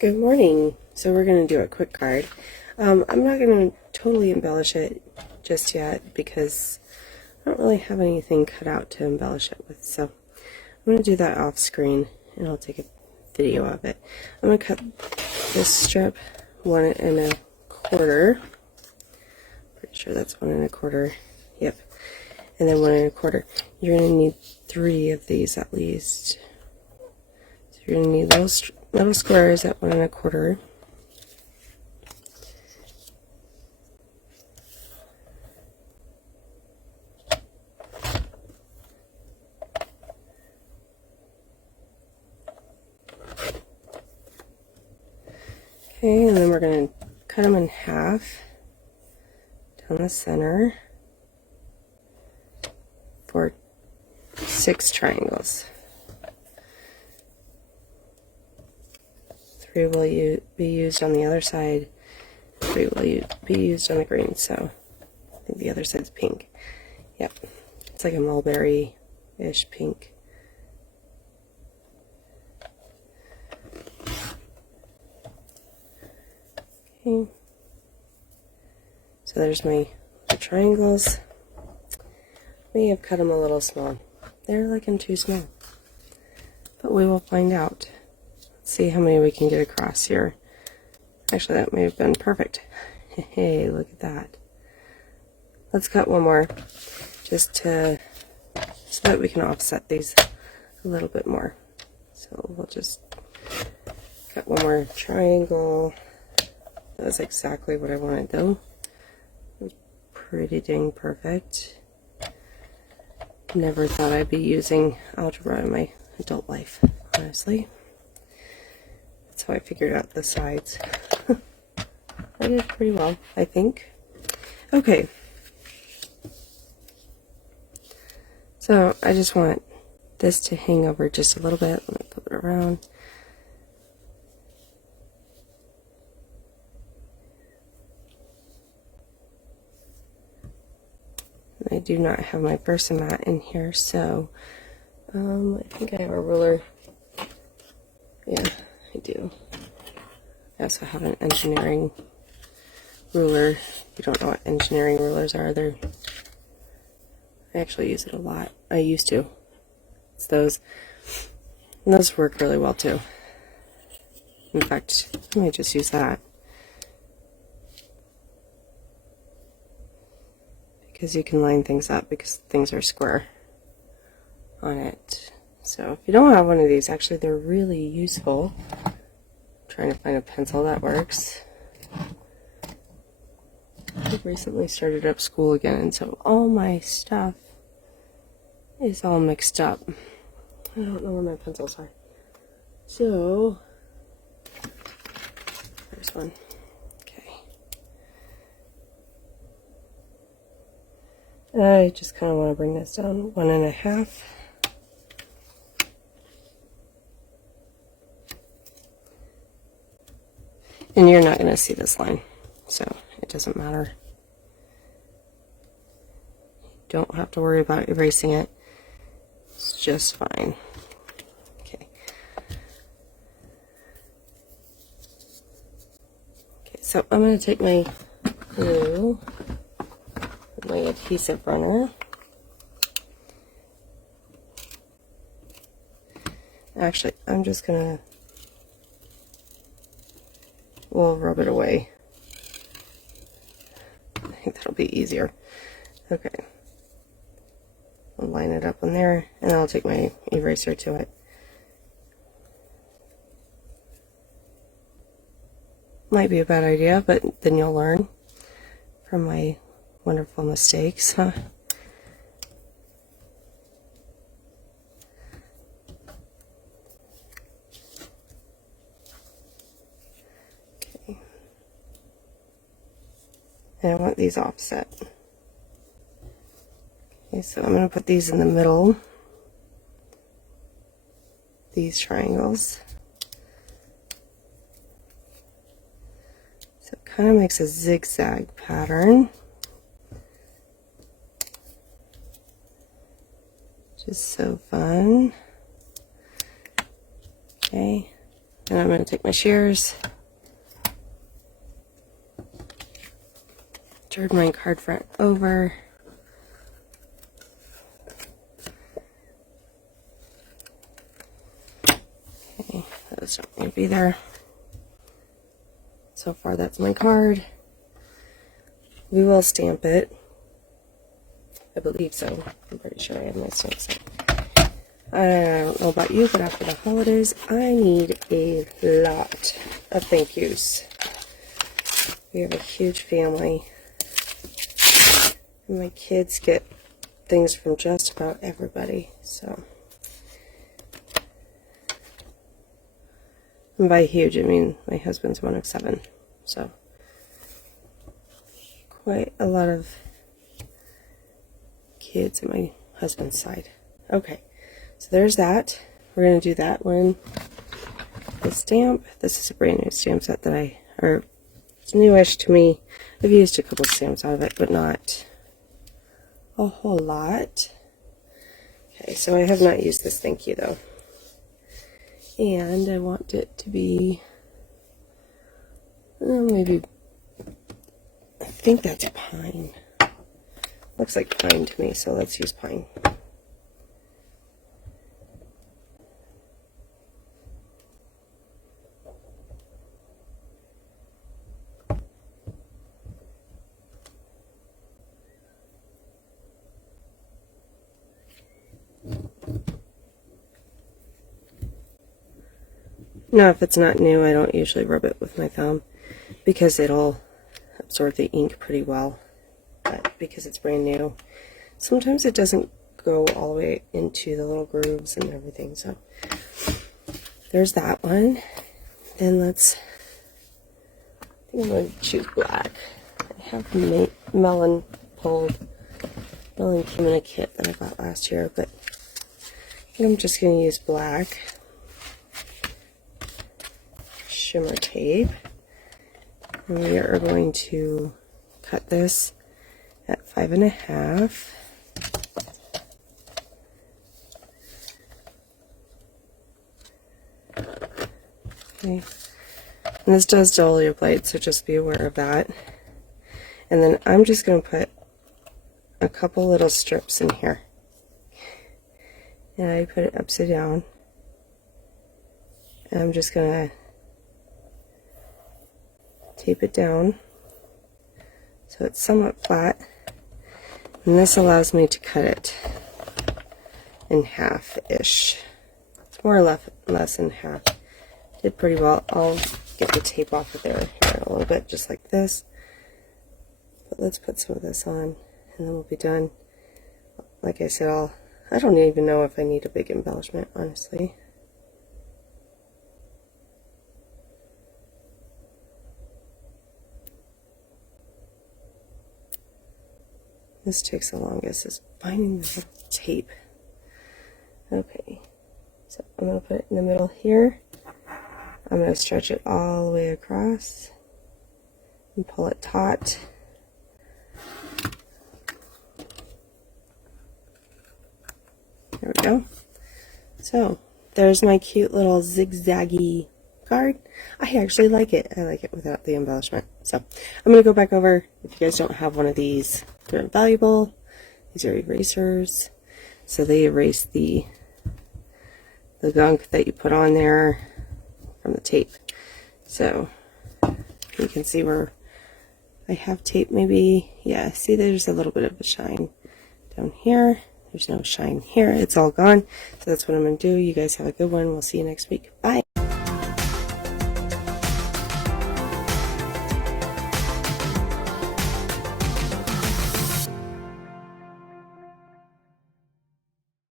Good morning. So we're going to do a quick card. I'm not going to totally embellish it just yet because I don't really have anything cut out to embellish it with. So I'm going to do that off screen and I'll take a video of it. I'm going to cut this strip 1 1/4. Pretty sure that's 1 1/4. Yep. And then 1 1/4. You're going to need 3 of these at least. So you're going to need those little squares at 1 1/4. Okay, and then we're going to cut them in half down the center for 6 triangles. 3 will be used on the other side, 3 will be used on the green, so I think the other side's pink. Yep, it's like a mulberry-ish pink. Okay, so there's my triangles. May have cut them a little small. They're looking too small, but we will find out. Let's see how many we can get across here. Actually, that may have been perfect. Hey, look at that. Let's cut one more just so that we can offset these a little bit more. So we'll just cut one more triangle. That was exactly what I wanted though. It was pretty dang perfect. Never thought I'd be using algebra in my adult life, honestly. That's how I figured out the sides. I did pretty well, I think. Okay. So I just want this to hang over just a little bit. Let me flip it around. I do not have my Versamat in here, so I think I have a ruler. Yeah, I do. I also have an engineering ruler. If you don't know what engineering rulers are, I actually use it a lot. I used to. It's those. And those work really well too. In fact, I might just use that. Because you can line things up because things are square on it. So if you don't have one of these, actually they're really useful. I'm trying to find a pencil that works. I've recently started up school again, and so all my stuff is all mixed up. I don't know where my pencils are. So there's one. I just kind of want to bring this down 1 1/2. And you're not going to see this line, so it doesn't matter. You don't have to worry about erasing it. It's just fine. Okay. Okay, so I'm going to take my glue, my adhesive runner. Actually, I'm just gonna, we'll rub it away. I think that'll be easier. Okay. I'll line it up on there, and I'll take my eraser to it. Might be a bad idea, but then you'll learn from my wonderful mistakes, huh? Okay. And I want these offset. Okay, so I'm going to put these in the middle. These triangles. So it kind of makes a zigzag pattern. Just so fun. Okay, And I'm going to take my shears, turn my card front over, okay, those don't need to be there. So far that's my card. We will stamp it. I believe so. I'm pretty sure I have my stamp set. I don't know about you, but after the holidays, I need a lot of thank yous. We have a huge family. And my kids get things from just about everybody. So, and by huge, I mean my husband's one of 7. So, quite a lot of kids on my husband's side. Okay. So there's that. We're going to do that one. The stamp. This is a brand new stamp set that it's newish to me. I've used a couple stamps out of it, but not a whole lot. Okay, so I have not used this thank you though. And I want it to be, maybe, I think that's pine. Looks like pine to me, so let's use pine. Now, if it's not new, I don't usually rub it with my thumb because it'll absorb the ink pretty well. But because it's brand new, sometimes it doesn't go all the way into the little grooves and everything. So there's that one. Then I think I'm going to choose black. I have melon pulled. Melon came in a kit that I got last year, but I think I'm just going to use black. Shimmer tape, and we are going to cut this at 5.5. Okay, and this does dull your blade, so just be aware of that. And then I'm just going to put a couple little strips in here, and I put it upside down, and I'm just going to tape it down so it's somewhat flat, and this allows me to cut it in half-ish. It's more or less in half. Did pretty well. I'll get the tape off of there here a little bit, just like this. But let's put some of this on, and then we'll be done. Like I said, I don't even know if I need a big embellishment, honestly. This takes the longest, is finding the tape. Okay, so I'm going to put it in the middle here. I'm going to stretch it all the way across and pull it taut. There we go. So there's my cute little zigzaggy card. I actually like it. I like it without the embellishment. So I'm going to go back over. If you guys don't have one of these, they're invaluable. These are erasers. So they erase the gunk that you put on there from the tape. So you can see where I have tape maybe. Yeah, see there's a little bit of a shine down here. There's no shine here. It's all gone. So that's what I'm going to do. You guys have a good one. We'll see you next week. Bye.